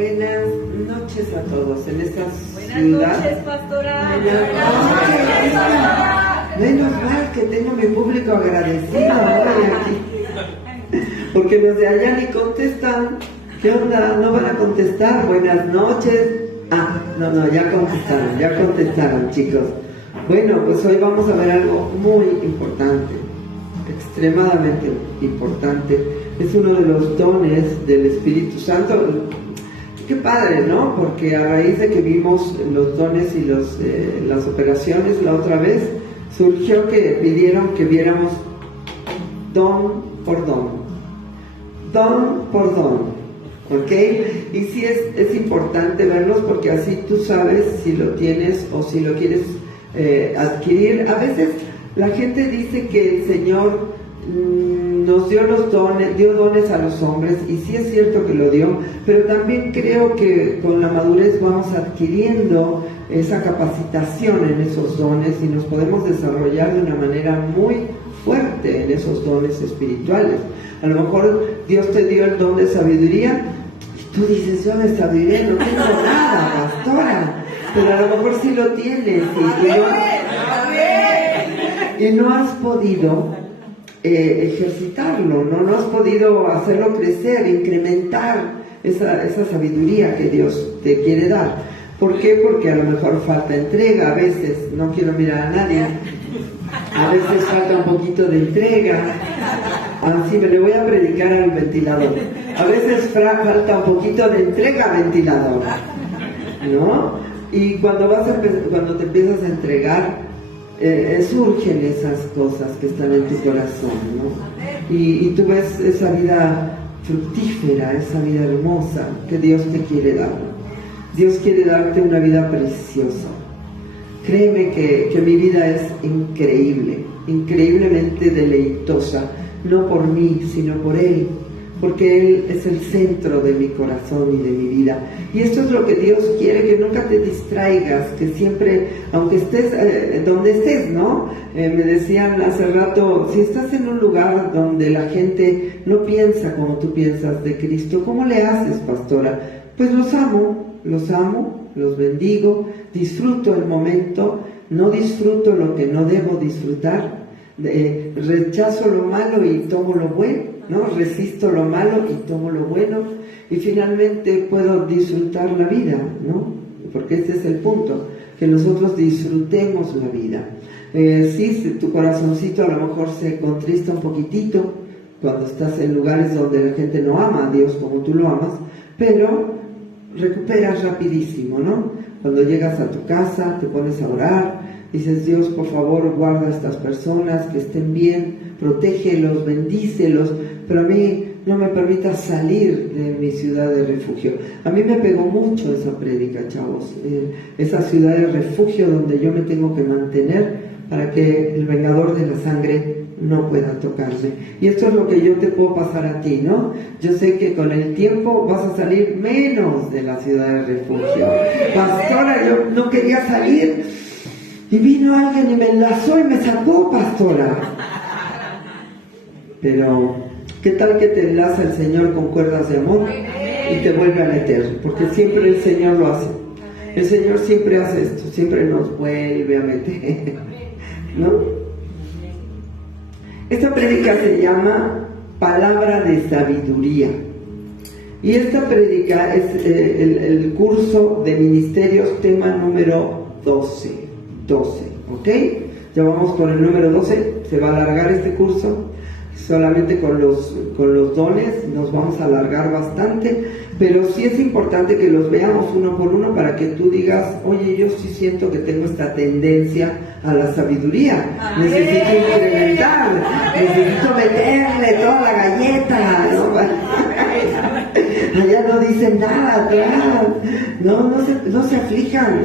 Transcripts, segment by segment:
Buenas noches a todos en esta Buenas ciudad. noches, pastora. Menos mal que tengo mi público agradecido hoy aquí. Porque los de allá ni contestan. ¿Qué onda? ¿No van a contestar? Buenas noches. No, ya contestaron, chicos. Bueno, pues hoy vamos a ver algo muy importante, extremadamente importante. Es uno de los dones del Espíritu Santo. Qué padre, ¿no? Porque a raíz de que vimos los dones y las operaciones la otra vez, surgió que pidieron que viéramos don por don. Don por don. ¿Ok? Y sí es importante verlos porque así tú sabes si lo tienes o si lo quieres adquirir. A veces la gente dice que el Señor nos dio los dones, dio dones a los hombres, y sí es cierto que lo dio, pero también creo que con la madurez vamos adquiriendo esa capacitación en esos dones y nos podemos desarrollar de una manera muy fuerte en esos dones espirituales. A lo mejor Dios te dio el don de sabiduría y tú dices, yo de sabiduría no tengo nada, pastora, pero a lo mejor sí lo tienes y no has podido ejercitarlo, no has podido hacerlo crecer, incrementar esa sabiduría que Dios te quiere dar. ¿Por qué? Porque a lo mejor falta entrega, a veces, no quiero mirar a nadie, a veces falta un poquito de entrega. Así me le voy a predicar al ventilador. A veces falta un poquito de entrega al ventilador, ¿no? Y cuando te empiezas a entregar, surgen esas cosas que están en tu corazón, ¿no? Y tú ves esa vida fructífera, esa vida hermosa que Dios te quiere dar. Dios quiere darte una vida preciosa. Créeme que mi vida es increíble, increíblemente deleitosa, no por mí, sino por Él, porque Él es el centro de mi corazón y de mi vida. Y esto es lo que Dios quiere, que nunca te distraigas, que siempre, aunque estés donde estés, ¿no? Me decían hace rato, si estás en un lugar donde la gente no piensa como tú piensas de Cristo, ¿cómo le haces, pastora? Pues los amo, los bendigo, disfruto el momento, no disfruto lo que no debo disfrutar, rechazo lo malo y tomo lo bueno, ¿no? Resisto lo malo y tomo lo bueno, y finalmente puedo disfrutar la vida, ¿no? Porque ese es el punto, que nosotros disfrutemos la vida. Sí, tu corazoncito a lo mejor se contrista un poquitito cuando estás en lugares donde la gente no ama a Dios como tú lo amas, pero recuperas rapidísimo, ¿no? Cuando llegas a tu casa, te pones a orar, dices, Dios, por favor, guarda a estas personas, que estén bien, protégelos, bendícelos, pero a mí no me permitas salir de mi ciudad de refugio. A mí me pegó mucho esa prédica, chavos, esa ciudad de refugio donde yo me tengo que mantener para que el vengador de la sangre no pueda tocarme. Y esto es lo que yo te puedo pasar a ti, ¿no? Yo sé que con el tiempo vas a salir menos de la ciudad de refugio. Pastora, yo no quería salir y vino alguien y me enlazó y me sacó, pastora. Pero, ¿qué tal que te enlaza el Señor con cuerdas de amor y te vuelve a meter? Porque siempre el Señor lo hace. El Señor siempre hace esto, siempre nos vuelve a meter, ¿no? Esta prédica se llama Palabra de Sabiduría. Y esta prédica es el curso de ministerios, tema número 12, ¿ok? Ya vamos por el número 12, se va a alargar este curso. Solamente con los dones nos vamos a alargar bastante, pero sí es importante que los veamos uno por uno para que tú digas, oye, yo sí siento que tengo esta tendencia a la sabiduría, necesito incrementar, necesito meterle toda la galleta, ¿no? Allá no dicen nada atrás, no se aflijan.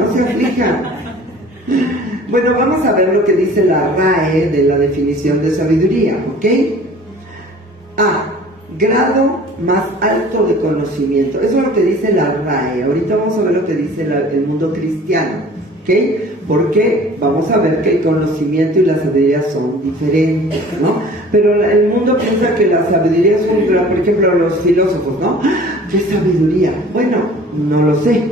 Bueno, vamos a ver lo que dice la RAE de la definición de sabiduría, ¿ok? Grado más alto de conocimiento. Eso es lo que dice la RAE. Ahorita vamos a ver lo que dice el mundo cristiano, ¿ok? Porque vamos a ver que el conocimiento y la sabiduría son diferentes, ¿no? Pero el mundo piensa que la sabiduría es por ejemplo, los filósofos, ¿no? ¿Qué sabiduría? Bueno, no lo sé.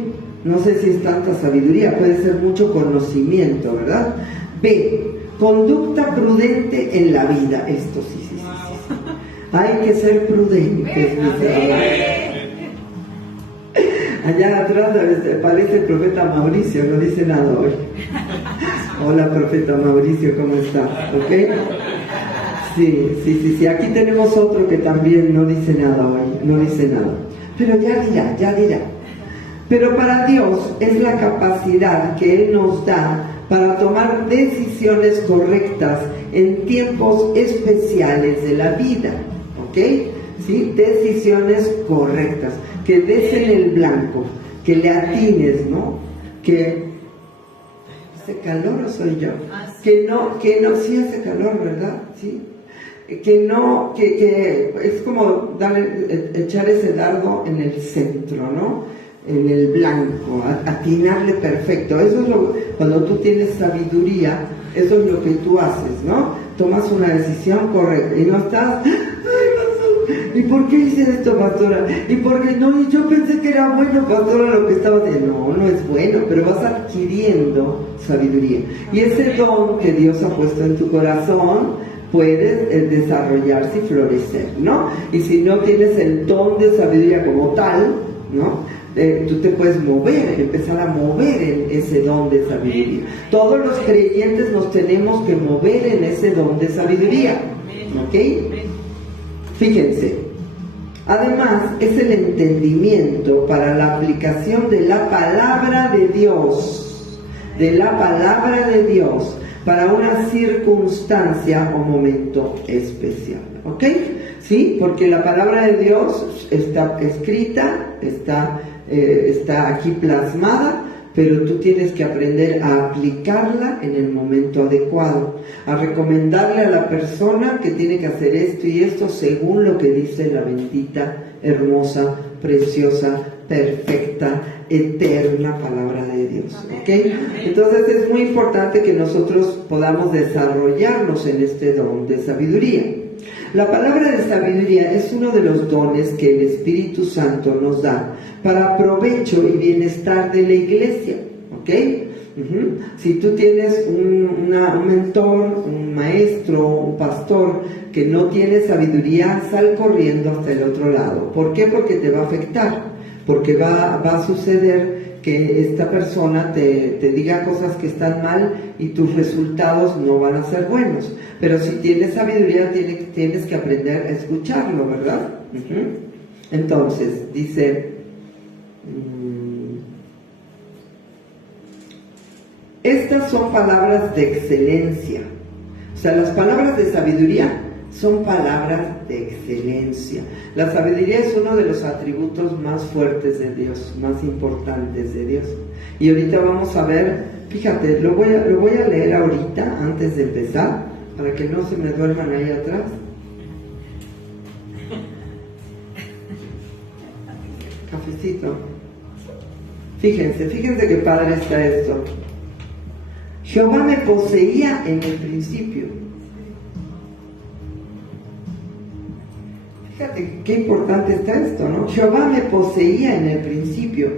No sé si es tanta sabiduría, puede ser mucho conocimiento, ¿verdad? B, conducta prudente en la vida. Esto sí. Hay que ser prudentes, allá atrás parece el profeta Mauricio, no dice nada hoy. Hola, profeta Mauricio, ¿cómo está? ¿Ok? Sí. Aquí tenemos otro que también no dice nada hoy, no dice nada. Pero ya dirá. Pero para Dios es la capacidad que Él nos da para tomar decisiones correctas en tiempos especiales de la vida. ¿Ok? ¿Sí? Decisiones correctas. Que des en el blanco, que le atines, ¿no? Que hace calor o soy yo. Que no, sí hace calor, ¿verdad? Sí. Que es como echar ese dardo en el centro, ¿no? En el blanco, atinarle perfecto. Eso es cuando tú tienes sabiduría, eso es lo que tú haces, ¿no? Tomas una decisión correcta y no estás, ¿y por qué hice esto, pastora? ¿Y por qué no? Y yo pensé que era bueno, pastora, lo que estaba haciendo. No es bueno, pero vas adquiriendo sabiduría. Y ese don que Dios ha puesto en tu corazón puedes desarrollarse y florecer, ¿no? Y si no tienes el don de sabiduría como tal, ¿no? Tú te puedes empezar a mover en ese don de sabiduría. Todos los creyentes nos tenemos que mover en ese don de sabiduría, ¿ok? Fíjense, además es el entendimiento para la aplicación de la palabra de Dios, para una circunstancia o momento especial, ¿ok? Sí, porque la palabra de Dios está escrita, está aquí plasmada, pero tú tienes que aprender a aplicarla en el momento adecuado, a recomendarle a la persona que tiene que hacer esto y esto según lo que dice la bendita, hermosa, preciosa, perfecta, eterna palabra de Dios, ¿ok? Entonces es muy importante que nosotros podamos desarrollarnos en este don de sabiduría. La palabra de sabiduría es uno de los dones que el Espíritu Santo nos da para provecho y bienestar de la iglesia, ¿ok? Si tú tienes un mentor, un maestro, un pastor que no tiene sabiduría, sal corriendo hasta el otro lado. ¿Por qué? Porque te va a afectar, porque va a suceder que esta persona te diga cosas que están mal y tus resultados no van a ser buenos. Pero si tienes sabiduría, tienes que aprender a escucharlo, ¿verdad? Entonces, dice, estas son palabras de excelencia. O sea, las palabras de sabiduría son palabras de excelencia. La sabiduría es uno de los atributos más fuertes de Dios, más importantes de Dios. Y ahorita vamos a ver, fíjate, lo voy a leer ahorita, antes de empezar, para que no se me duerman ahí atrás. Cafecito. Fíjense qué padre está esto. Jehová me poseía en el principio. Fíjate qué importante está esto, ¿no? Jehová me poseía en el principio,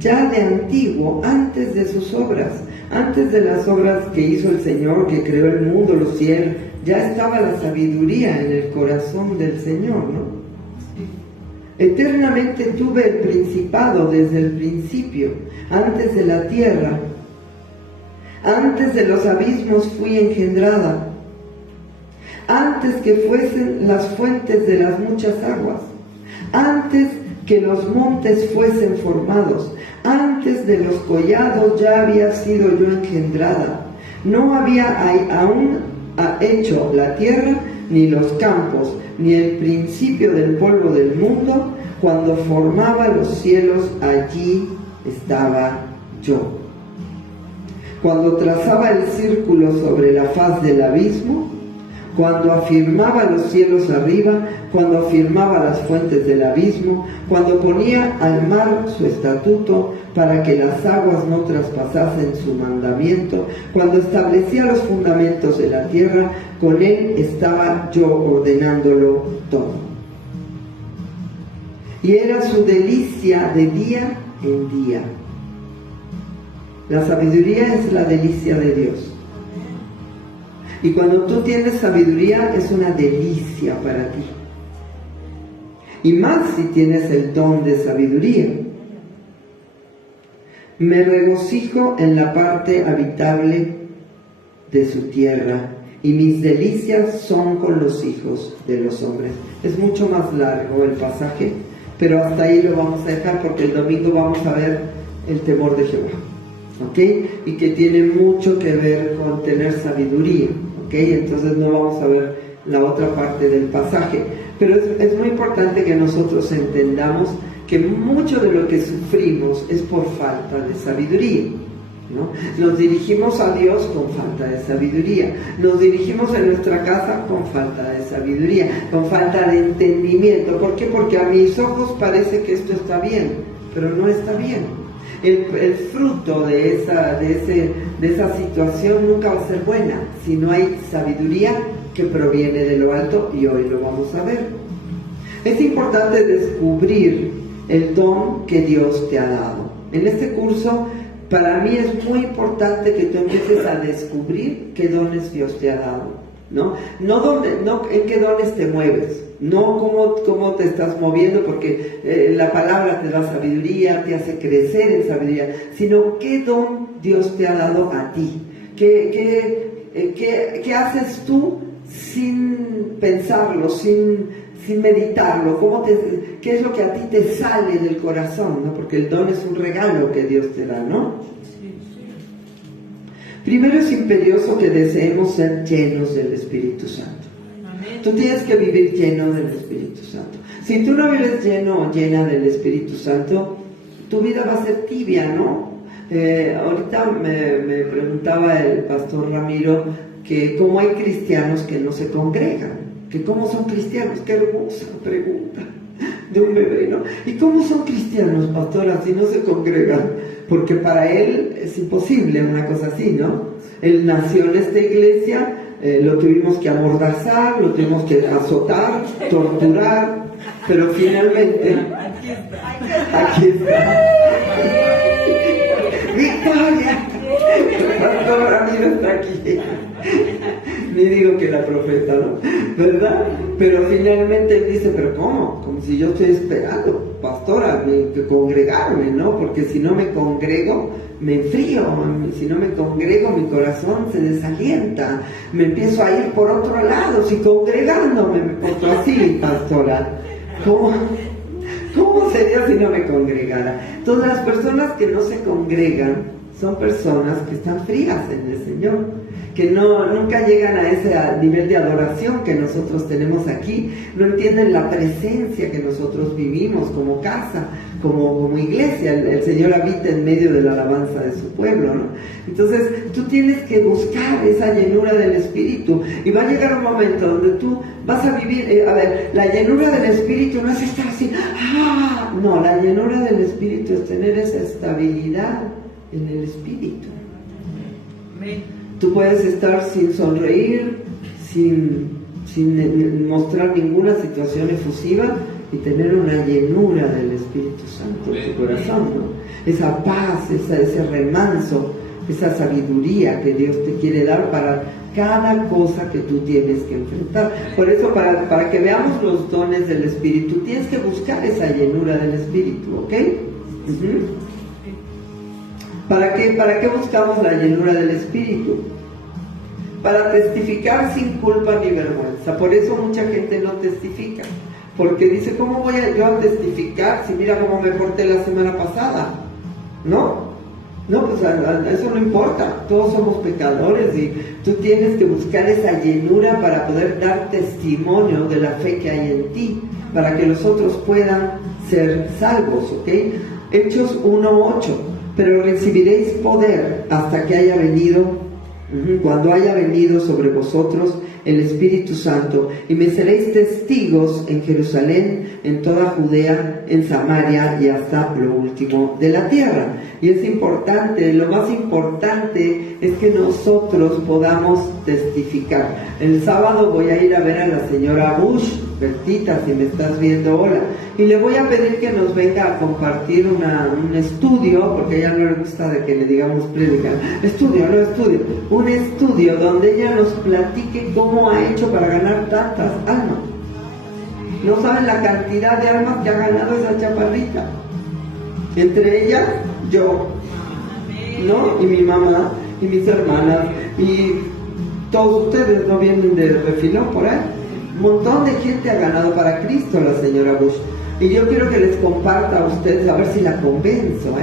ya de antiguo, antes de sus obras, antes de las obras que hizo el Señor, que creó el mundo, los cielos, ya estaba la sabiduría en el corazón del Señor, ¿no? Eternamente tuve el principado desde el principio, antes de la tierra, antes de los abismos fui engendrada, antes que fuesen las fuentes de las muchas aguas, antes que los montes fuesen formados, antes de los collados ya había sido yo engendrada. No había aún hecho la tierra, ni los campos, ni el principio del polvo del mundo. Cuando formaba los cielos, allí estaba yo. Cuando trazaba el círculo sobre la faz del abismo, cuando afirmaba los cielos arriba, cuando afirmaba las fuentes del abismo, cuando ponía al mar su estatuto para que las aguas no traspasasen su mandamiento, cuando establecía los fundamentos de la tierra, con él estaba yo ordenándolo todo. Y era su delicia de día en día. La sabiduría es la delicia de Dios. Y cuando tú tienes sabiduría es una delicia para ti. Y más si tienes el don de sabiduría. Me regocijo en la parte habitable de su tierra, y mis delicias son con los hijos de los hombres. Es mucho más largo el pasaje, pero hasta ahí lo vamos a dejar porque el domingo vamos a ver el temor de Jehová. ¿Ok? Y que tiene mucho que ver con tener sabiduría. ¿Ok? Entonces no vamos a ver la otra parte del pasaje. Pero es muy importante que nosotros entendamos que mucho de lo que sufrimos es por falta de sabiduría, ¿no? Nos dirigimos a Dios con falta de sabiduría, nos dirigimos a nuestra casa con falta de sabiduría, con falta de entendimiento. ¿Por qué? Porque a mis ojos parece que esto está bien, pero no está bien. El fruto de esa situación nunca va a ser buena si no hay sabiduría que proviene de lo alto, y hoy lo vamos a ver. Es importante descubrir el don que Dios te ha dado. En este curso, para mí es muy importante que tú empieces a descubrir qué dones Dios te ha dado, ¿no? No en qué dones te mueves, no cómo te estás moviendo, porque la palabra te da sabiduría, te hace crecer en sabiduría, sino qué don Dios te ha dado a ti. ¿Qué haces tú sin pensarlo, sin meditarlo? ¿Qué es lo que a ti te sale del corazón, ¿no? Porque el don es un regalo que Dios te da, ¿no? Primero, es imperioso que deseemos ser llenos del Espíritu Santo. Tú tienes que vivir lleno del Espíritu Santo. Si tú no vives lleno o llena del Espíritu Santo, tu vida va a ser tibia, ¿no? Ahorita me preguntaba el pastor Ramiro que cómo hay cristianos que no se congregan, que cómo son cristianos. Qué hermosa pregunta de un bebé, ¿no? ¿Y cómo son cristianos, pastora, si no se congregan? Porque para él es imposible una cosa así, ¿no? Él nació en esta iglesia, lo tuvimos que amordazar, lo tuvimos que azotar, torturar, pero finalmente aquí está. ¡Victoria! El pastor Ramiro está aquí. Ni digo que la profeta, ¿no? ¿Verdad? Pero finalmente él dice, ¿pero cómo? Como si yo estoy esperando, pastora, que congregarme, ¿no? Porque si no me congrego, me enfrío. Si no me congrego, mi corazón se desalienta. Me empiezo a ir por otro lado. Si congregándome me porto así, pastora, ¿cómo sería si no me congregara? Todas las personas que no se congregan son personas que están frías en el Señor, que nunca llegan a ese nivel de adoración que nosotros tenemos aquí, no entienden la presencia que nosotros vivimos como casa, como iglesia. El Señor habita en medio de la alabanza de su pueblo, ¿no? Entonces tú tienes que buscar esa llenura del Espíritu, y va a llegar un momento donde tú vas a vivir, la llenura del Espíritu no es estar así, no, la llenura del Espíritu es tener esa estabilidad en el Espíritu. Tú puedes estar sin sonreír, sin mostrar ninguna situación efusiva, y tener una llenura del Espíritu Santo en tu corazón, ¿no? Esa paz, ese remanso, esa sabiduría que Dios te quiere dar para cada cosa que tú tienes que enfrentar. Por eso, para que veamos los dones del Espíritu, tienes que buscar esa llenura del Espíritu, ¿ok? ¿Para qué buscamos la llenura del Espíritu? Para testificar sin culpa ni vergüenza. Por eso mucha gente no testifica, porque dice, ¿cómo voy yo a testificar si mira cómo me porté la semana pasada? No, pues eso no importa. Todos somos pecadores, y tú tienes que buscar esa llenura para poder dar testimonio de la fe que hay en ti, para que los otros puedan ser salvos, ¿ok? Hechos 1:8. Pero recibiréis poder hasta que haya venido, cuando haya venido sobre vosotros el Espíritu Santo, y me seréis testigos en Jerusalén, en toda Judea, en Samaria y hasta lo último de la tierra. Y es importante, lo más importante es que nosotros podamos testificar. El sábado voy a ir a ver a la señora Bush, Bertita, si me estás viendo, hola, y le voy a pedir que nos venga a compartir un estudio, porque a ella no le gusta de que le digamos prédica, un estudio donde ella nos platique cómo ha hecho para ganar tantas almas. No saben la cantidad de almas que ha ganado esa chaparrita, entre ellas yo, ¿no? Y mi mamá, y mis hermanas, y todos ustedes no vienen de refilón por ahí. Un montón de gente ha ganado para Cristo la señora Bush. Y yo quiero que les comparta a ustedes, a ver si la convenzo,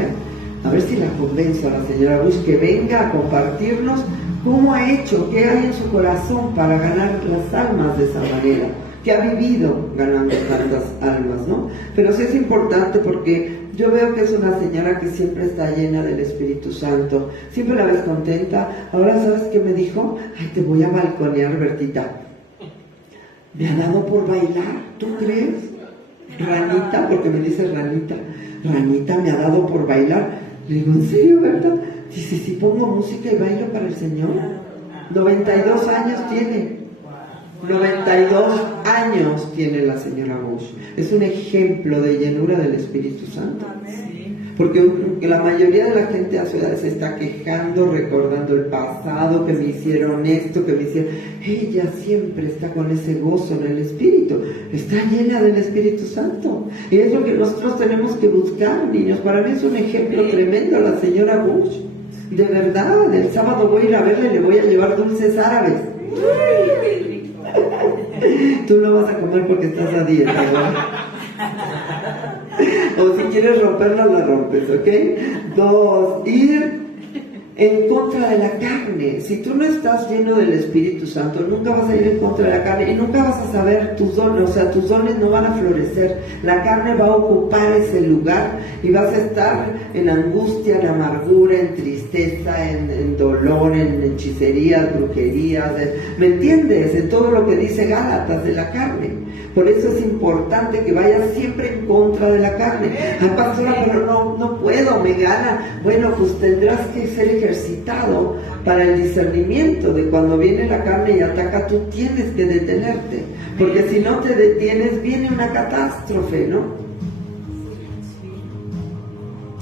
a ver si la convenzo a la señora Bush que venga a compartirnos cómo ha hecho, qué hay en su corazón para ganar las almas de esa manera, que ha vivido ganando tantas almas, ¿no? Pero sí es importante porque yo veo que es una señora que siempre está llena del Espíritu Santo, siempre la ves contenta. Ahora, ¿sabes qué me dijo? Ay, te voy a balconear, Bertita. Me ha dado por bailar, ¿tú crees? Ranita, porque me dice Ranita me ha dado por bailar. Le digo, ¿en serio, Berta? Dice, si pongo música y bailo para el Señor. 92 años tiene. 92 años tiene la señora Bush. Es un ejemplo de llenura del Espíritu Santo. Porque la mayoría de la gente a su edad se está quejando, recordando el pasado, que me hicieron esto, que me hicieron... Ella siempre está con ese gozo en el Espíritu, está llena del Espíritu Santo. Y es lo que nosotros tenemos que buscar, niños. Para mí es un ejemplo tremendo la señora Bush. De verdad, el sábado voy a ir a verla y le voy a llevar dulces árabes. Tú no vas a comer porque estás a dieta, ¿no? O si quieres romperla, la rompes, ¿ok? 2, ir en contra de la carne. Si tú no estás lleno del Espíritu Santo, nunca vas a ir en contra de la carne y nunca vas a saber tus dones, o sea, tus dones no van a florecer. La carne va a ocupar ese lugar y vas a estar en angustia, en amargura, en tristeza, en dolor, en hechicerías, brujerías, ¿me entiendes? En todo lo que dice Gálatas de la carne. Por eso es importante que vayas siempre en contra de la carne. Ay, pastora, pero no puedo, me gana. Bueno, pues tendrás que ser ejercitado para el discernimiento de cuando viene la carne y ataca, tú tienes que detenerte. Porque si no te detienes, viene una catástrofe, ¿no?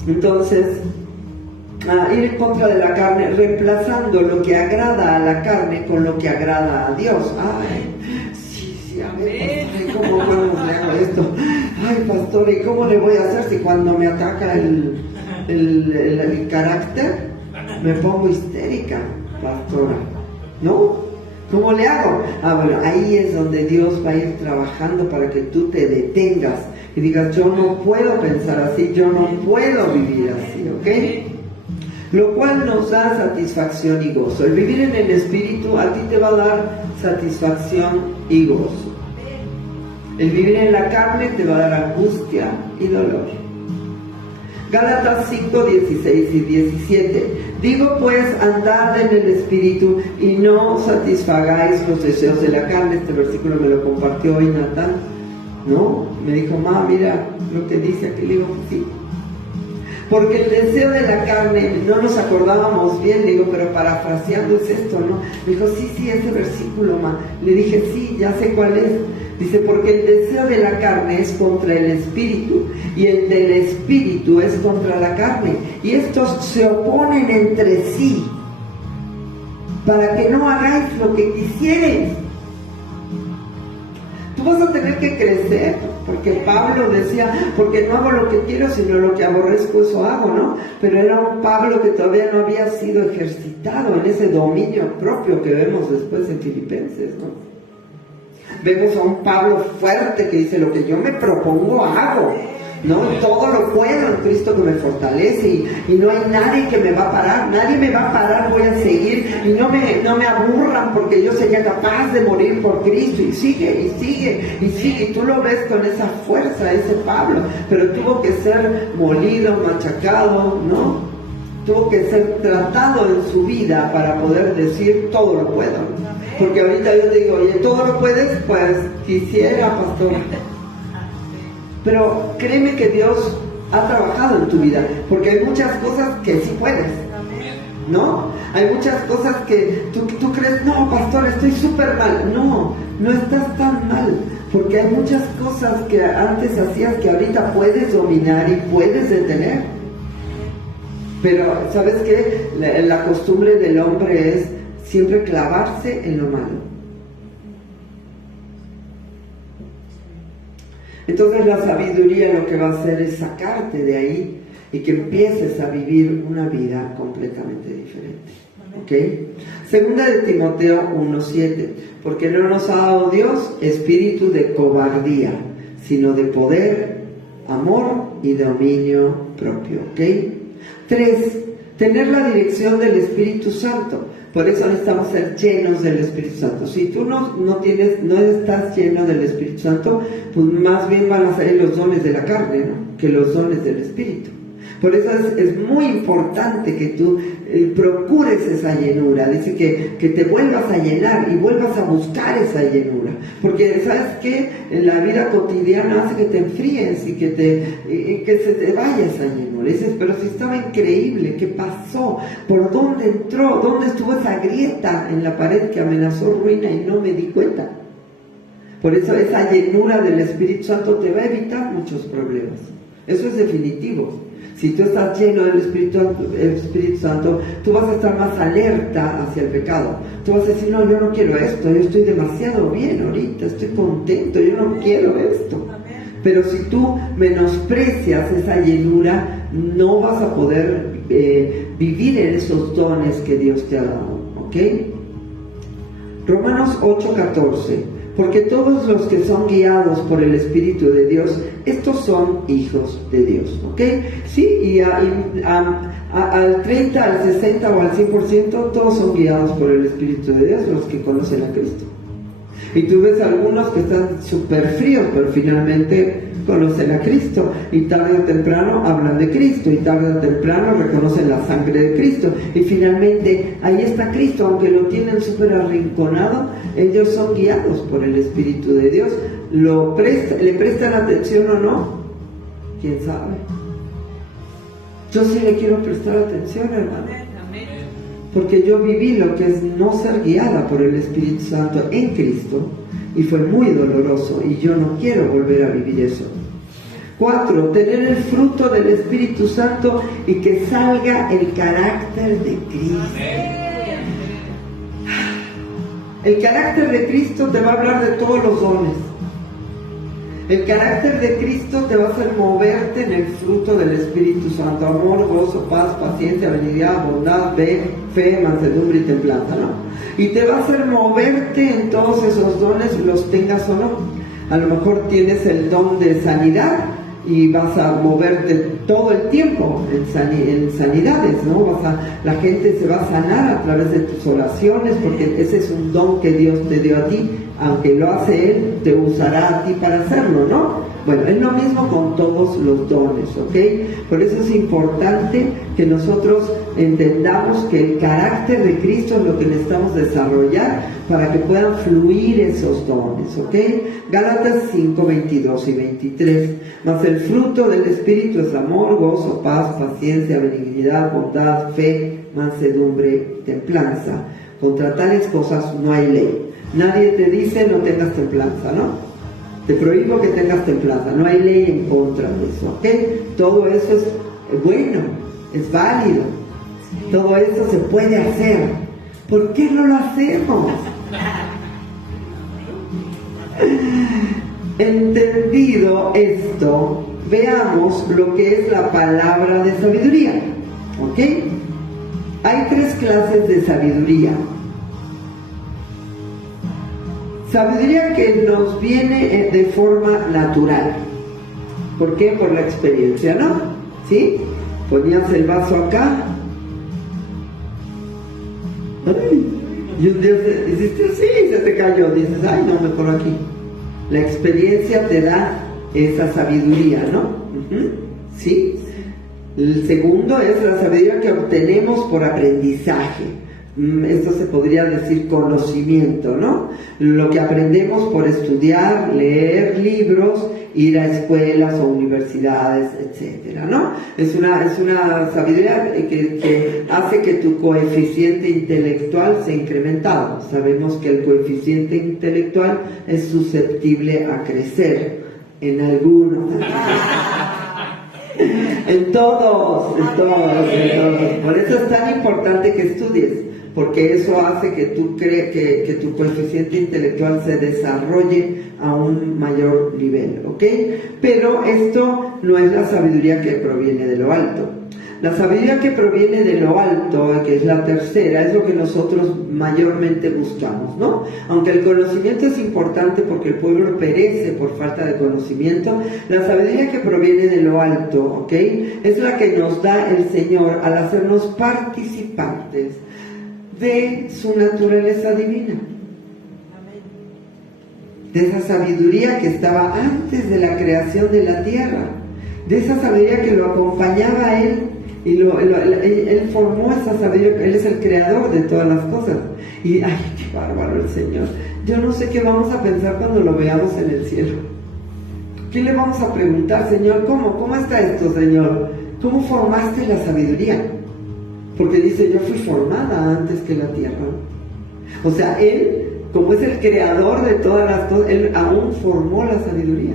Entonces, ir en contra de la carne, reemplazando lo que agrada a la carne con lo que agrada a Dios. Ay, a ver, pastor, ¿cómo le hago esto? Ay, pastor, ¿y cómo le voy a hacer si cuando me ataca el carácter me pongo histérica, pastora? ¿No? ¿Cómo le hago? Bueno, ahí es donde Dios va a ir trabajando para que tú te detengas y digas, yo no puedo pensar así, yo no puedo vivir así, ¿ok? Lo cual nos da satisfacción y gozo. El vivir en el Espíritu a ti te va a dar satisfacción y gozo. El vivir en la carne te va a dar angustia y dolor. Gálatas 5, 16 y 17. Digo pues, andad en el Espíritu y no satisfagáis los deseos de la carne. Este versículo me lo compartió hoy Natán, ¿no? Me dijo, mira lo que dice aquí. Le digo, sí. Porque el deseo de la carne, no nos acordábamos bien, le digo, pero parafraseando es esto, ¿no? Me dijo, sí, ese versículo, Le dije, sí, ya sé cuál es. Dice, porque el deseo de la carne es contra el Espíritu, y el del Espíritu es contra la carne. Y estos se oponen entre sí, para que no hagáis lo que quisierais. Tú vas a tener que crecer, porque Pablo decía, porque no hago lo que quiero, sino lo que aborrezco, eso hago, ¿no? Pero era un Pablo que todavía no había sido ejercitado en ese dominio propio que vemos después en Filipenses, ¿no? Vemos a un Pablo fuerte que dice, lo que yo me propongo hago, ¿no? Todo lo puedo en Cristo que me fortalece, y no hay nadie que me va a parar, nadie me va a parar, voy a seguir, y no me aburran, porque yo sería capaz de morir por Cristo, y sigue, y tú lo ves con esa fuerza, ese Pablo, pero tuvo que ser molido, machacado, ¿no? Tuvo que ser tratado en su vida para poder decir, todo lo puedo. Porque ahorita yo te digo, oye, ¿todo lo puedes? Pues quisiera, pastor. Pero créeme que Dios ha trabajado en tu vida, porque hay muchas cosas que sí puedes, ¿no? Hay muchas cosas que tú crees, no, pastor, estoy súper mal. No, no estás tan mal, porque hay muchas cosas que antes hacías que ahorita puedes dominar y puedes detener. Pero, ¿sabes qué? La costumbre del hombre es siempre clavarse en lo malo. Entonces la sabiduría lo que va a hacer es sacarte de ahí y que empieces a vivir una vida completamente diferente. ¿Ok? Segunda de Timoteo 1:7, porque no nos ha dado Dios espíritu de cobardía, sino de poder, amor y dominio propio. ¿Ok? 3. Tener la dirección del Espíritu Santo. Por eso necesitamos ser llenos del Espíritu Santo. Si tú no estás lleno del Espíritu Santo, pues más bien van a salir los dones de la carne, ¿no?, que los dones del Espíritu. Por eso es muy importante que tú procures esa llenura. Dice que te vuelvas a llenar y vuelvas a buscar esa llenura. Porque, ¿sabes qué? En la vida cotidiana hace que te enfríes y que se te vaya esa llenura. Dices, pero si estaba increíble, ¿qué pasó? ¿Por dónde entró? ¿Dónde estuvo esa grieta en la pared que amenazó ruina y no me di cuenta? Por eso esa llenura del Espíritu Santo te va a evitar muchos problemas. Eso es definitivo. Si tú estás lleno del Espíritu Santo, tú vas a estar más alerta hacia el pecado. Tú vas a decir, no, yo no quiero esto, yo estoy demasiado bien ahorita, estoy contento, yo no quiero esto. Pero si tú menosprecias esa llenura, no vas a poder vivir en esos dones que Dios te ha dado. ¿Ok? Romanos 8:14. Porque todos los que son guiados por el Espíritu de Dios, estos son hijos de Dios. ¿Ok? Sí, y al 30, al 60 o al 100%, todos son guiados por el Espíritu de Dios, los que conocen a Cristo. Y tú ves algunos que están súper fríos, pero finalmente conocen a Cristo. Y tarde o temprano hablan de Cristo. Y tarde o temprano reconocen la sangre de Cristo. Y finalmente ahí está Cristo, aunque lo tienen súper arrinconado. Ellos son guiados por el Espíritu de Dios. ¿Le prestan atención o no? ¿Quién sabe? Yo sí le quiero prestar atención, hermano. Porque yo viví lo que es no ser guiada por el Espíritu Santo en Cristo, y fue muy doloroso, y yo no quiero volver a vivir eso. 4. Tener el fruto del Espíritu Santo y que salga el carácter de Cristo. El carácter de Cristo te va a hablar de todos los dones. El carácter de Cristo te va a hacer moverte en el fruto del Espíritu Santo: amor, gozo, paz, paciencia, benignidad, bondad, fe, mansedumbre y templanza, ¿no? Y te va a hacer moverte en todos esos dones, los tengas o no. A lo mejor tienes el don de sanidad y vas a moverte todo el tiempo en sanidades, ¿no? La gente se va a sanar a través de tus oraciones, porque ese es un don que Dios te dio a ti. Aunque lo hace Él, te usará a ti para hacerlo, ¿no? Bueno, es lo mismo con todos los dones, ¿ok? Por eso es importante que nosotros entendamos que el carácter de Cristo es lo que necesitamos desarrollar para que puedan fluir esos dones, ¿ok? Gálatas 5:22 y 23. Mas el fruto del Espíritu es amor, gozo, paz, paciencia, benignidad, bondad, fe, mansedumbre, templanza. Contra tales cosas no hay ley. Nadie te dice no tengas templanza, ¿no? Te prohíbo que tengas templanza. No hay ley en contra de eso, ¿ok? Todo eso es bueno, es válido. Todo eso se puede hacer. ¿Por qué no lo hacemos? Entendido esto, veamos lo que es la palabra de sabiduría, ¿ok? Hay 3 clases de sabiduría. Sabiduría que nos viene de forma natural. ¿Por qué? Por la experiencia, ¿no? ¿Sí? Ponías el vaso acá. Ay, y un día hiciste así, se te cayó. Dices, ay, no, mejor aquí. La experiencia te da esa sabiduría, ¿no? ¿Sí? El segundo es la sabiduría que obtenemos por aprendizaje. Esto se podría decir conocimiento, ¿no? Lo que aprendemos por estudiar, leer libros, ir a escuelas o universidades, etcétera, ¿no? Es una sabiduría que hace que tu coeficiente intelectual sea incrementado. Sabemos que el coeficiente intelectual es susceptible a crecer en algunos. En todos. Por eso es tan importante que estudies, porque eso hace que tú que tu coeficiente intelectual se desarrolle a un mayor nivel, ¿ok? Pero esto no es la sabiduría que proviene de lo alto. La sabiduría que proviene de lo alto, que es la tercera, es lo que nosotros mayormente buscamos, ¿no? Aunque el conocimiento es importante porque el pueblo perece por falta de conocimiento, la sabiduría que proviene de lo alto, ¿ok? Es la que nos da el Señor al hacernos participantes de su naturaleza divina, de esa sabiduría que estaba antes de la creación de la tierra, de esa sabiduría que lo acompañaba a Él, y Él formó esa sabiduría. Él es el creador de todas las cosas. Y ¡ay, qué bárbaro el Señor! Yo no sé qué vamos a pensar cuando lo veamos en el cielo. ¿Qué le vamos a preguntar, Señor? ¿Cómo está esto, Señor? ¿Cómo formaste la sabiduría? Porque dice, yo fui formada antes que la tierra. O sea, Él, como es el creador de todas las cosas, Él aún formó la sabiduría.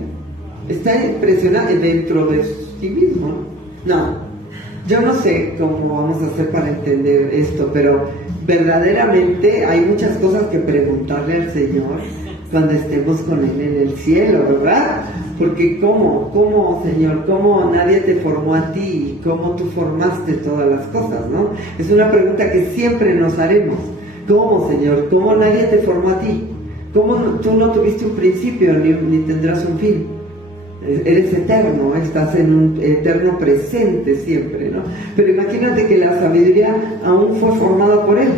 Está impresionante dentro de sí mismo, ¿no? No, yo no sé cómo vamos a hacer para entender esto, pero verdaderamente hay muchas cosas que preguntarle al Señor cuando estemos con Él en el cielo, ¿verdad? Porque ¿cómo, Señor? ¿Cómo nadie te formó a ti? ¿Cómo tú formaste todas las cosas, no? Es una pregunta que siempre nos haremos. ¿Cómo, Señor? ¿Cómo nadie te formó a ti? ¿Cómo tú no tuviste un principio ni tendrás un fin? Eres eterno, estás en un eterno presente siempre, ¿no? Pero imagínate que la sabiduría aún fue formada por Él.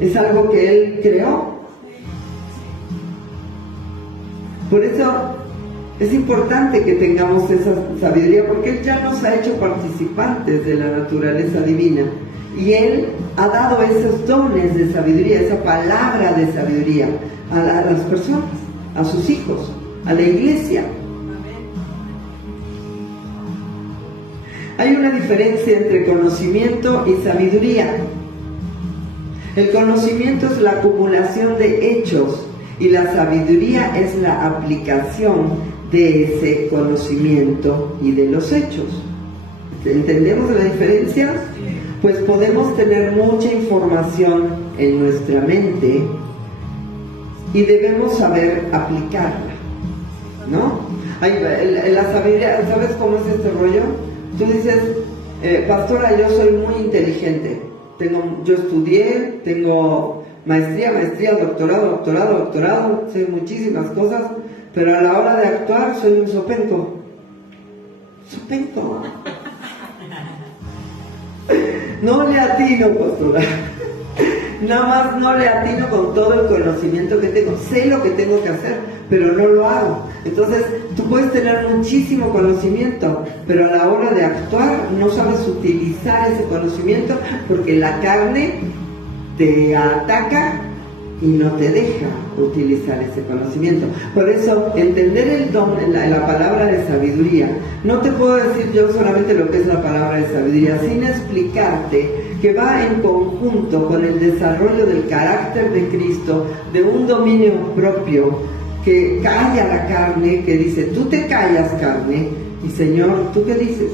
Es algo que Él creó. Por eso es importante que tengamos esa sabiduría, porque Él ya nos ha hecho participantes de la naturaleza divina. Y Él ha dado esos dones de sabiduría, esa palabra de sabiduría a las personas, a sus hijos, a la iglesia. Hay una diferencia entre conocimiento y sabiduría. El conocimiento es la acumulación de hechos y la sabiduría es la aplicación de ese conocimiento y de los hechos. ¿Entendemos la diferencia? Pues podemos tener mucha información en nuestra mente y debemos saber aplicarla, ¿no? La sabiduría, ¿sabes cómo es este rollo? Tú dices, pastora, yo soy muy inteligente, yo estudié, tengo maestría, doctorado, sé muchísimas cosas, pero a la hora de actuar soy un sopenco. No le atino, pastora. Nada más no le atino con todo el conocimiento que tengo. Sé lo que tengo que hacer, pero no lo hago. Entonces, tú puedes tener muchísimo conocimiento, pero a la hora de actuar no sabes utilizar ese conocimiento porque la carne te ataca y no te deja utilizar ese conocimiento. Por eso, entender el don, la palabra de sabiduría, no te puedo decir yo solamente lo que es la palabra de sabiduría, sin explicarte que va en conjunto con el desarrollo del carácter de Cristo, de un dominio propio que calla la carne, que dice, tú te callas, carne, y Señor, ¿tú qué dices?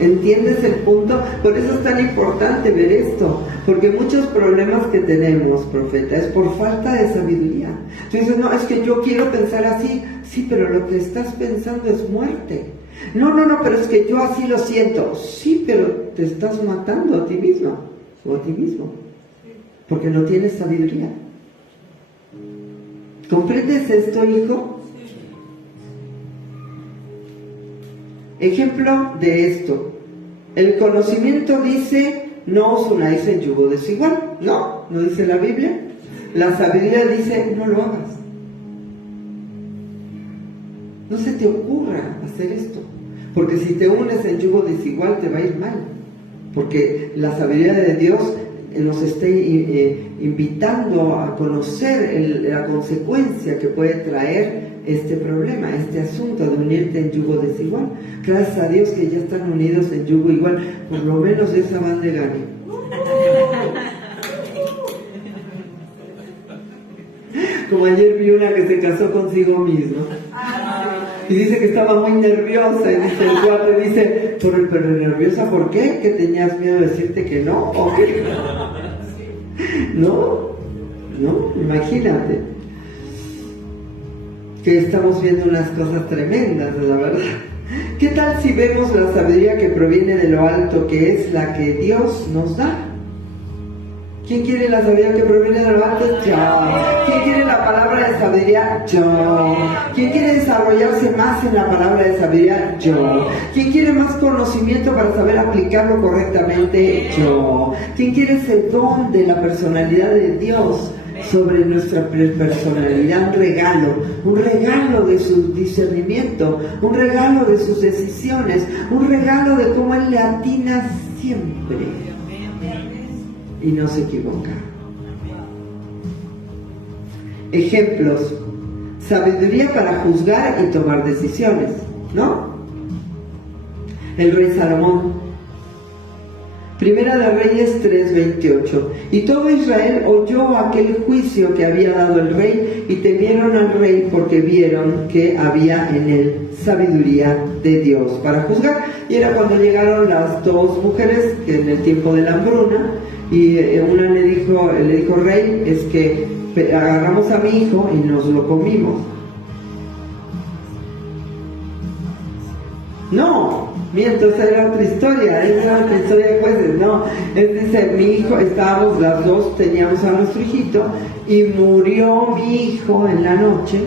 ¿Entiendes el punto? Por eso es tan importante ver esto, porque muchos problemas que tenemos, profeta, es por falta de sabiduría. Tú dices, no, es que yo quiero pensar así. Sí, pero lo que estás pensando es muerte. No, pero es que yo así lo siento. Sí, pero te estás matando a ti mismo o a ti mismo, porque no tienes sabiduría. ¿Comprendes esto, hijo? Ejemplo de esto. El conocimiento dice, no os unáis en yugo desigual. No dice la Biblia. La sabiduría dice, no lo hagas. No se te ocurra hacer esto, porque si te unes en yugo desigual te va a ir mal. porque la sabiduría de Dios nos está invitando a conocer la consecuencia que puede traer este problema, este asunto de unirte en yugo desigual. Gracias a Dios que ya están unidos en yugo igual, por lo menos esa van de gane. Como ayer vi una que se casó consigo misma y dice que estaba muy nerviosa, y dice el cuate, dice, pero nerviosa, ¿por qué? ¿Que tenías miedo de decirte que no? ¿O qué? No, imagínate que estamos viendo unas cosas tremendas, la verdad. ¿Qué tal si vemos la sabiduría que proviene de lo alto, que es la que Dios nos da? ¿Quién quiere la sabiduría que proviene de lo alto? Yo. ¿Quién quiere la palabra de sabiduría? Yo. ¿Quién quiere desarrollarse más en la palabra de sabiduría? Yo. ¿Quién quiere más conocimiento para saber aplicarlo correctamente? Yo. ¿Quién quiere ese don de la personalidad de Dios sobre nuestra personalidad? Un regalo de su discernimiento, un regalo de sus decisiones, un regalo de cómo Él le atina siempre y no se equivoca. Ejemplos: sabiduría para juzgar y tomar decisiones, ¿no? El rey Salomón. Primera de Reyes 3:28. Y todo Israel oyó aquel juicio que había dado el rey, y temieron al rey porque vieron que había en él sabiduría de Dios para juzgar. Y era cuando llegaron las dos mujeres que en el tiempo de la hambruna, y una le dijo, rey, es que agarramos a mi hijo y nos lo comimos. No, miento, esa era otra historia, de jueces. No, él dice, mi hijo, estábamos las dos, teníamos a nuestro hijito, y murió mi hijo en la noche,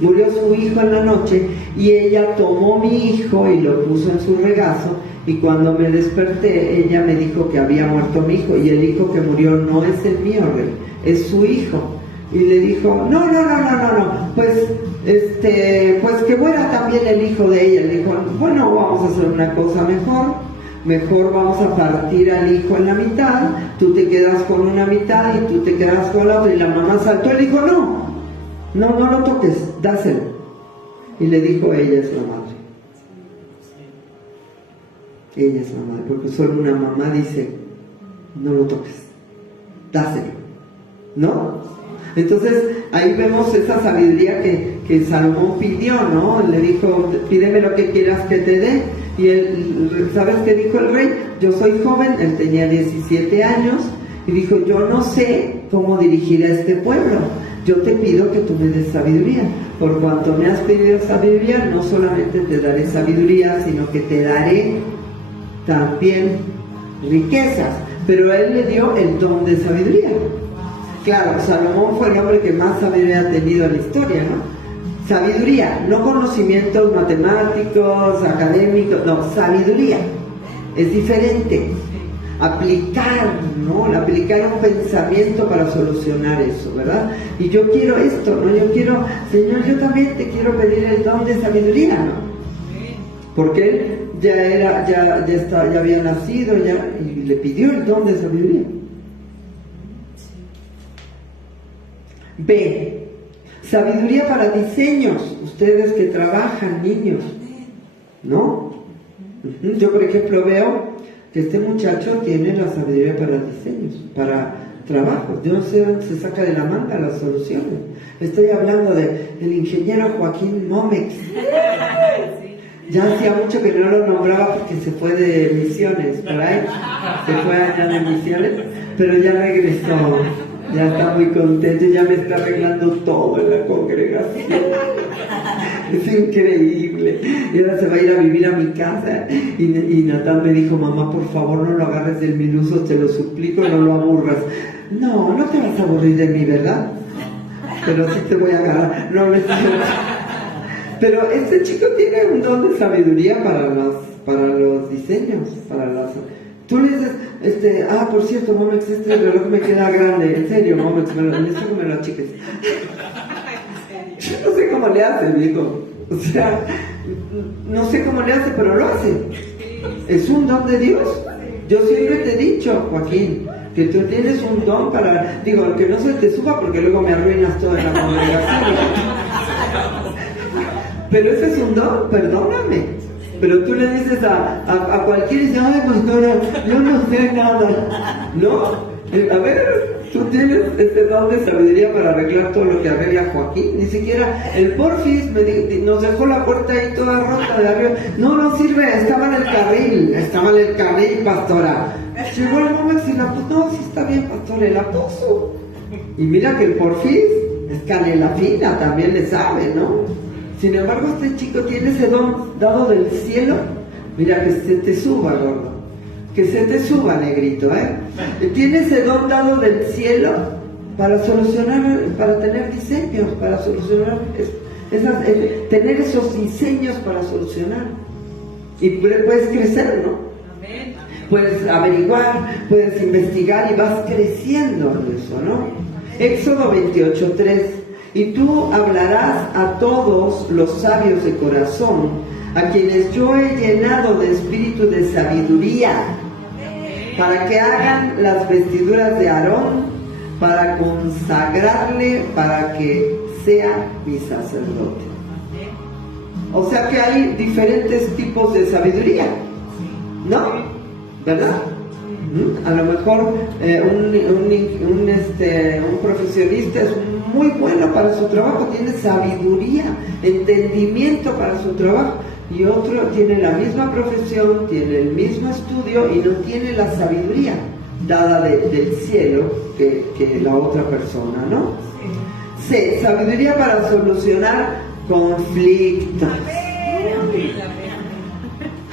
murió su hijo en la noche, y ella tomó mi hijo y lo puso en su regazo, y cuando me desperté, ella me dijo que había muerto mi hijo, y el hijo que murió no es el mío, rey, es su hijo. Y le dijo, no, pues que muera también el hijo de ella. Le dijo, bueno, vamos a hacer una cosa mejor vamos a partir al hijo en la mitad, tú te quedas con una mitad y tú te quedas con la otra. Y la mamá saltó y le dijo, no lo toques, dáselo. Y le dijo, ella es la madre. Ella es la madre, porque solo una mamá dice, no lo toques, dáselo, ¿no? Entonces ahí vemos esa sabiduría que Salomón pidió, ¿no? Le dijo, pídeme lo que quieras que te dé. Y él, ¿sabes qué dijo el rey? Yo soy joven, él tenía 17 años, y dijo, yo no sé cómo dirigir a este pueblo, yo te pido que tú me des sabiduría. Por cuanto me has pedido sabiduría, no solamente te daré sabiduría, sino que te daré también riquezas. Pero él le dio el don de sabiduría. Claro, Salomón fue el hombre que más sabiduría ha tenido en la historia, ¿no? Sabiduría, no conocimientos matemáticos, académicos, no, sabiduría. Es diferente. Aplicar, ¿no? Aplicar un pensamiento para solucionar eso, ¿verdad? Y yo quiero esto, ¿no? Yo quiero, Señor, yo también te quiero pedir el don de sabiduría, ¿no? Porque él ya había nacido, y le pidió el don de sabiduría. B. Sabiduría para diseños. Ustedes que trabajan, niños, ¿no? Yo, por ejemplo, veo que este muchacho tiene la sabiduría para diseños, para trabajos. Yo no sé dónde se saca de la manga las soluciones. Estoy hablando del ingeniero Joaquín Momex. Ya hacía mucho que no lo nombraba porque se fue de misiones, por ahí. Se fue allá de misiones, pero ya regresó. Ya está muy contento, ya me está arreglando todo en la congregación. Es increíble. Y ahora se va a ir a vivir a mi casa. Y Natán me dijo, mamá, por favor no lo agarres del minuso, te lo suplico, no lo aburras. No te vas a aburrir de mí, ¿verdad? Pero sí te voy a agarrar. No me Pero este chico tiene un don de sabiduría para los diseños, Tú le dices, por cierto, Momex, este reloj me queda grande. En serio, Momex, necesito que me lo achiques. Yo no sé cómo le hace, digo. O sea, no sé cómo le hace, pero lo hace. Es un don de Dios. Yo siempre te he dicho, Joaquín, que tú tienes un don para, digo, que no se te suba porque luego me arruinas toda la congregación. Pero ese es un don, perdóname. Pero tú le dices a cualquiera y dice, ay, pastora, yo no sé nada. No, a ver, tú tienes este don de sabiduría para arreglar todo lo que arregla Joaquín. Ni siquiera el Porfis nos dejó la puerta ahí toda rota de arriba. No, no sirve, estaba en el carril, pastora. Llegó el momento y la puso, no, sí está bien, pastora, y la puso. Y mira que el Porfis es canela fina, también le sabe, ¿no? Sin embargo, este chico tiene ese don dado del cielo. Mira, que se te suba, gordo. Que se te suba, negrito, Tiene ese don dado del cielo para solucionar, para tener diseños, para solucionar, tener esos diseños para solucionar. Y puedes crecer, ¿no? Puedes averiguar, puedes investigar y vas creciendo en eso, ¿no? Éxodo 28:3. Y tú hablarás a todos los sabios de corazón, a quienes yo he llenado de espíritu de sabiduría, para que hagan las vestiduras de Aarón, para consagrarle, para que sea mi sacerdote. O sea que hay diferentes tipos de sabiduría, ¿no? ¿Verdad? A lo mejor un profesionista es muy bueno para su trabajo, tiene sabiduría, entendimiento para su trabajo, y otro tiene la misma profesión, tiene el mismo estudio y no tiene la sabiduría dada del cielo que la otra persona, ¿no? C, sabiduría para solucionar conflictos.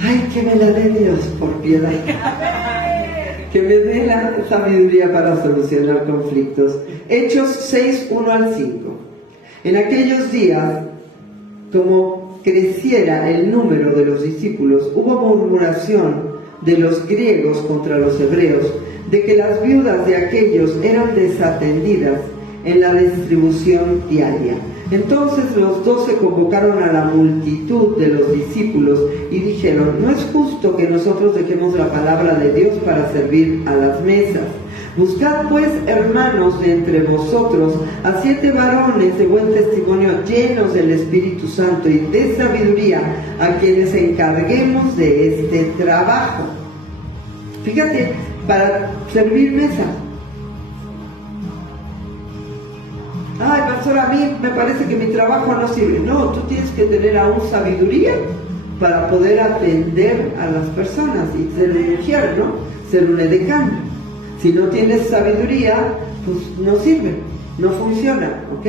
Ay, que me la dé Dios, por piedad. Que me dé la sabiduría para solucionar conflictos. Hechos 6, 1 al 5. En aquellos días, como creciera el número de los discípulos, hubo murmuración de los griegos contra los hebreos, de que las viudas de aquellos eran desatendidas en la distribución diaria. Entonces los 12 convocaron a la multitud de los discípulos y dijeron: no es justo que nosotros dejemos la palabra de Dios para servir a las mesas. Buscad pues, hermanos, de entre vosotros a 7 varones de buen testimonio, llenos del Espíritu Santo y de sabiduría, a quienes encarguemos de este trabajo. Fíjate, para servir mesas. Ay, pastor, a mí me parece que mi trabajo no sirve. No, tú tienes que tener aún sabiduría para poder atender a las personas y ser un mujer, ¿no? Ser un edecán. Si no tienes sabiduría, pues no sirve, no funciona, ¿ok?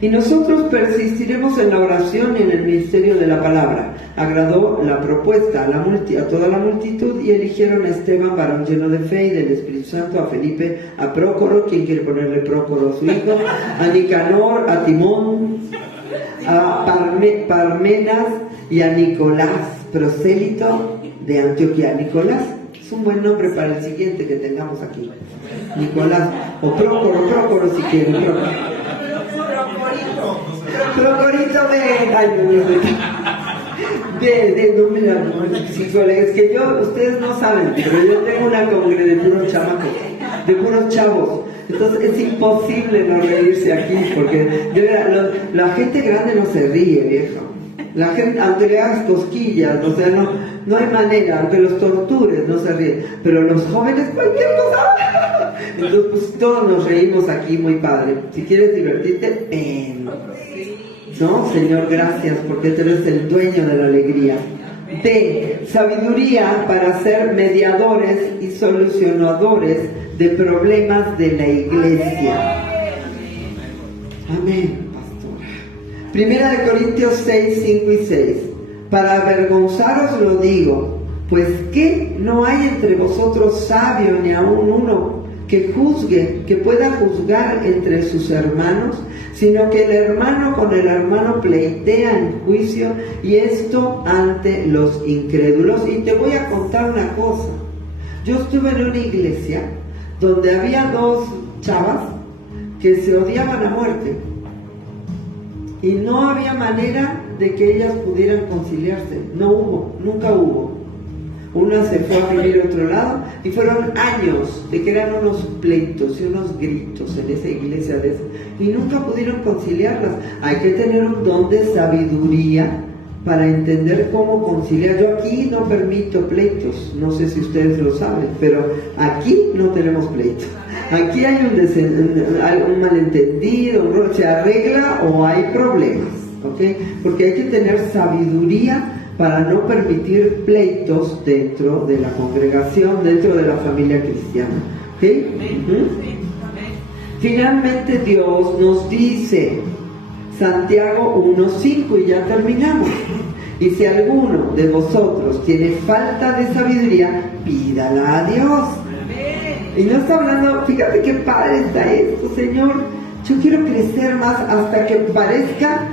Y nosotros persistiremos en la oración y en el ministerio de la palabra. Agradó la propuesta a toda la multitud, y eligieron a Esteban, varón lleno de fe y del Espíritu Santo, a Felipe, a Prócoro, quien quiere ponerle Prócoro a su hijo, a Nicanor, a Timón, a Parmenas y a Nicolás, prosélito de Antioquía. Nicolás es un buen nombre para el siguiente que tengamos aquí. Nicolás, o Prócoro si quieren. Procorito sí, colegas, que ustedes no saben, pero yo tengo una congre de puros chamacos, de puros chavos. Entonces es imposible no reírse aquí, porque la gente grande no se ríe, viejo. La gente, aunque le hagas cosquillas, o sea, no hay manera, aunque los tortures, no se ríen. Pero los jóvenes, cualquier cosa. Entonces, pues todos nos reímos aquí, muy padre. Si quieres divertirte, ven. No, Señor, gracias, porque tú eres el dueño de la alegría. D, sabiduría para ser mediadores y solucionadores de problemas de la iglesia. Amén. Primera de Corintios 6, 5 y 6. Para avergonzaros lo digo, pues que no hay entre vosotros sabio ni aun uno que juzgue, que pueda juzgar entre sus hermanos, sino que el hermano con el hermano pleitea en juicio, y esto ante los incrédulos. Y te voy a contar una cosa. Yo estuve en una iglesia donde había 2 chavas que se odiaban a muerte. Y no había manera de que ellas pudieran conciliarse. No hubo, nunca hubo. una se fue a vivir a otro lado, y fueron años de que eran unos pleitos y unos gritos en esa iglesia y nunca pudieron conciliarlas. Hay que tener un don de sabiduría para entender cómo conciliar. Yo aquí no permito pleitos, no sé si ustedes lo saben, pero aquí no tenemos pleitos. Aquí hay un malentendido, se arregla o hay problemas, ¿ok? Porque hay que tener sabiduría para no permitir pleitos dentro de la congregación, dentro de la familia cristiana, ¿ok? Finalmente Dios nos dice, Santiago 1:5, y ya terminamos. Y si alguno de vosotros tiene falta de sabiduría, pídala a Dios. Y no está hablando, fíjate qué padre está esto, Señor. Yo quiero crecer más hasta que parezca,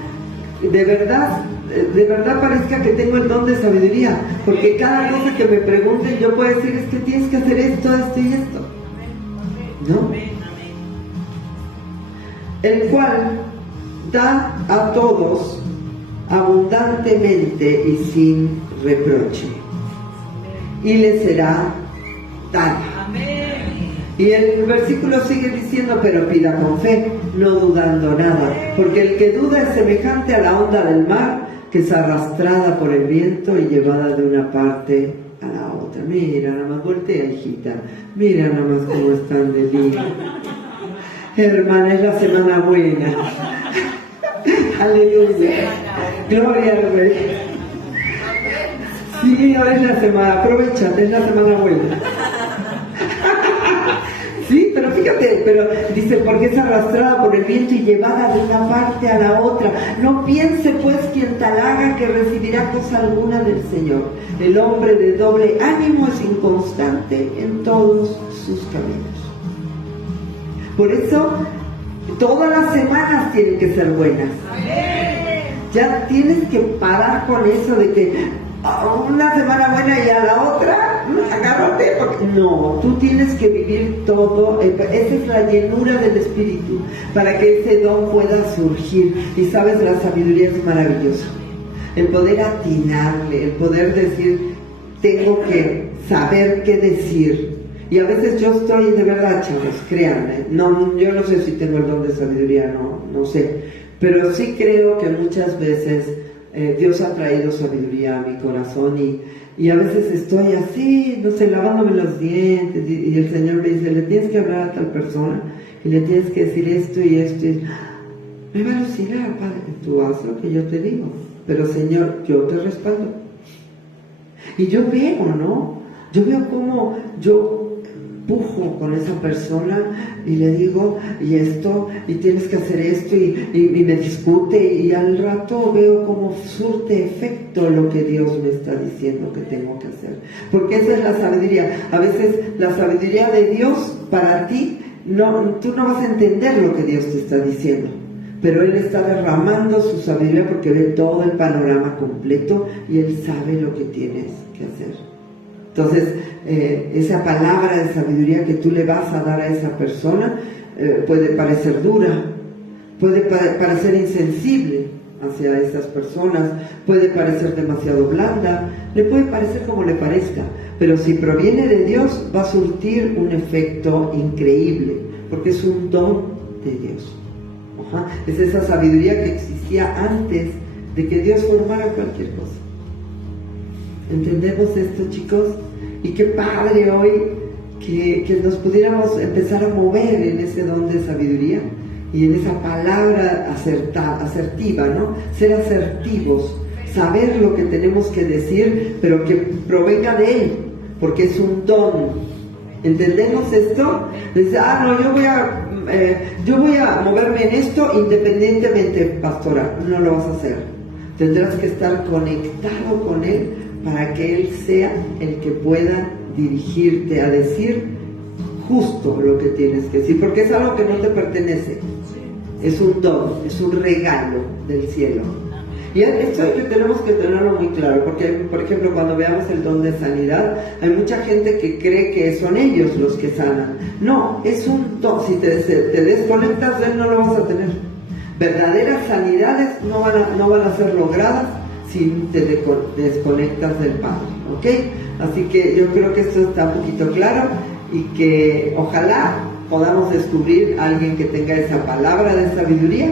de verdad parezca que tengo el don de sabiduría. Porque cada cosa que me pregunten, yo puedo decir, es que tienes que hacer esto, esto y esto. ¿No? El cual da a todos abundantemente y sin reproche, y le será dado. Y el versículo sigue diciendo, pero pida con fe, no dudando nada, porque el que duda es semejante a la onda del mar, que es arrastrada por el viento y llevada de una parte a la otra. Mira, nada más voltea, hijita, mira nada más cómo están de lindo. Hermana, es la semana buena. Aleluya. Gloria al Rey. Sí, ahora es la semana, aprovechate, es la semana buena. Sí, pero fíjate, pero dice, porque es arrastrada por el viento y llevada de una parte a la otra. No piense pues quien tal haga que recibirá cosa alguna del Señor. El hombre de doble ánimo es inconstante en todos sus caminos. Por eso, todas las semanas tienen que ser buenas. Ya tienes que parar con eso de que una semana buena y a la otra, agárrate, porque no, tú tienes que vivir todo. Esa es la llenura del Espíritu, para que ese don pueda surgir. Y sabes, la sabiduría es maravillosa. El poder atinarle, el poder decir, tengo que saber qué decir. Y a veces yo estoy, de verdad, chavos, créanme, no, yo no sé si tengo el don de sabiduría, no sé, pero sí creo que muchas veces Dios ha traído sabiduría a mi corazón y a veces estoy así, no sé, lavándome los dientes y el Señor me dice, le tienes que hablar a tal persona y le tienes que decir esto y esto y me va a decir, Padre, tú haz lo que yo te digo, pero Señor, yo te respaldo. Y yo veo, ¿no? Yo veo cómo yo pujo con esa persona y le digo, y esto, y tienes que hacer esto, y me discute, y al rato veo cómo surte efecto lo que Dios me está diciendo que tengo que hacer. Porque esa es la sabiduría. A veces la sabiduría de Dios para ti, tú no vas a entender lo que Dios te está diciendo, pero Él está derramando su sabiduría porque ve todo el panorama completo y Él sabe lo que tienes que hacer. Entonces, esa palabra de sabiduría que tú le vas a dar a esa persona puede parecer dura, puede parecer insensible hacia esas personas, puede parecer demasiado blanda, le puede parecer como le parezca, pero si proviene de Dios va a surtir un efecto increíble, porque es un don de Dios. Es esa sabiduría que existía antes de que Dios formara cualquier cosa. ¿Entendemos esto, chicos? Y qué padre hoy que nos pudiéramos empezar a mover en ese don de sabiduría y en esa palabra asertiva, ¿no? Ser asertivos, saber lo que tenemos que decir, pero que provenga de Él, porque es un don. ¿Entendemos esto? Dice, no, yo voy a moverme en esto independientemente, pastora. No lo vas a hacer. Tendrás que estar conectado con Él para que Él sea el que pueda dirigirte a decir justo lo que tienes que decir, porque es algo que no te pertenece, es un don, es un regalo del cielo. Y esto tenemos que tenerlo muy claro, porque por ejemplo cuando veamos el don de sanidad, hay mucha gente que cree que son ellos los que sanan. No, es un don. Si te desconectas de Él, no lo vas a tener. Verdaderas sanidades no van a ser logradas si te desconectas del Padre, ¿ok? Así que yo creo que esto está un poquito claro y que ojalá podamos descubrir a alguien que tenga esa palabra de sabiduría.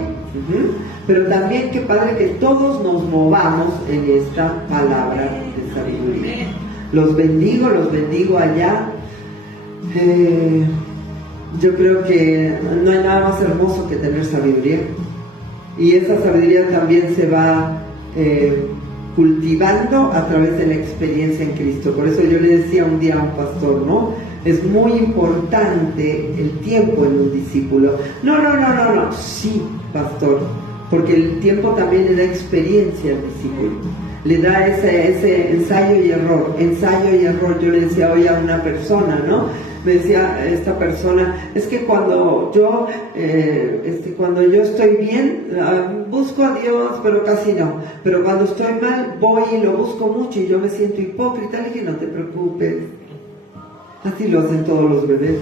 Pero también qué padre que todos nos movamos en esta palabra de sabiduría. Los bendigo allá. Yo creo que no hay nada más hermoso que tener sabiduría. Y esa sabiduría también se va cultivando a través de la experiencia en Cristo. Por eso yo le decía un día a un pastor, ¿no? Es muy importante el tiempo en un discípulo. No. Sí, pastor, porque el tiempo también le da experiencia al discípulo. Le da ese ensayo y error. Yo le decía hoy a una persona, ¿no? Me decía esta persona, es que cuando yo estoy bien, busco a Dios, pero casi no. Pero cuando estoy mal, voy y lo busco mucho y yo me siento hipócrita. Le dije, no te preocupes. Así lo hacen todos los bebés.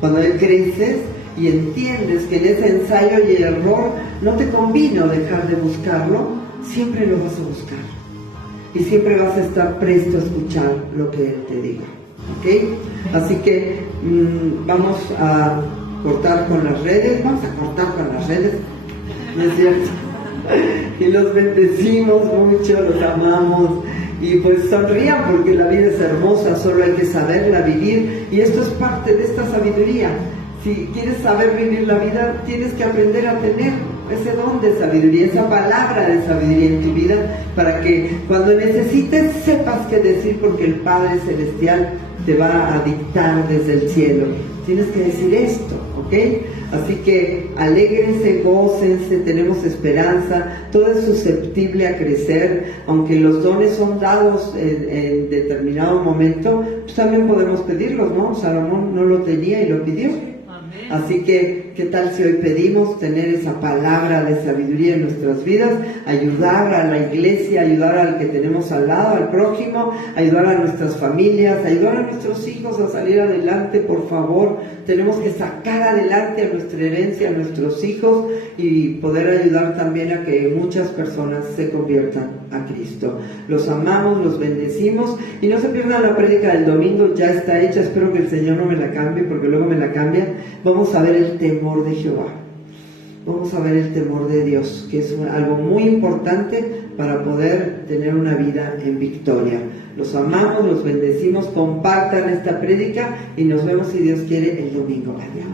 Cuando creces y entiendes que en ese ensayo y error no te convino dejar de buscarlo, siempre lo vas a buscar. Y siempre vas a estar presto a escuchar lo que Él te diga. ¿Ok? Así que vamos a cortar con las redes. ¿No es cierto? Y los bendecimos mucho, los amamos. Y pues sonrían porque la vida es hermosa, solo hay que saberla vivir. Y esto es parte de esta sabiduría. Si quieres saber vivir la vida, tienes que aprender a tener ese don de sabiduría, esa palabra de sabiduría en tu vida, para que cuando necesites sepas qué decir, porque el Padre Celestial te va a dictar desde el cielo. Tienes que decir esto, ¿ok? Así que alégrense, gócense, tenemos esperanza, todo es susceptible a crecer, aunque los dones son dados en determinado momento, pues también podemos pedirlos, ¿no? Salomón no lo tenía y lo pidió. Así que, ¿qué tal si hoy pedimos tener esa palabra de sabiduría en nuestras vidas? Ayudar a la iglesia, ayudar al que tenemos al lado, al prójimo, ayudar a nuestras familias, ayudar a nuestros hijos a salir adelante, por favor. Tenemos que sacar adelante a nuestra herencia, a nuestros hijos, y poder ayudar también a que muchas personas se conviertan a Cristo. Los amamos, los bendecimos, y no se pierdan la prédica del domingo, ya está hecha. Espero que el Señor no me la cambie, porque luego me la cambia. Vamos a ver el temor de Jehová. Vamos a ver el temor de Dios, que es algo muy importante para poder tener una vida en victoria. Los amamos, los bendecimos, compartan esta prédica y nos vemos, si Dios quiere, el domingo. Adiós.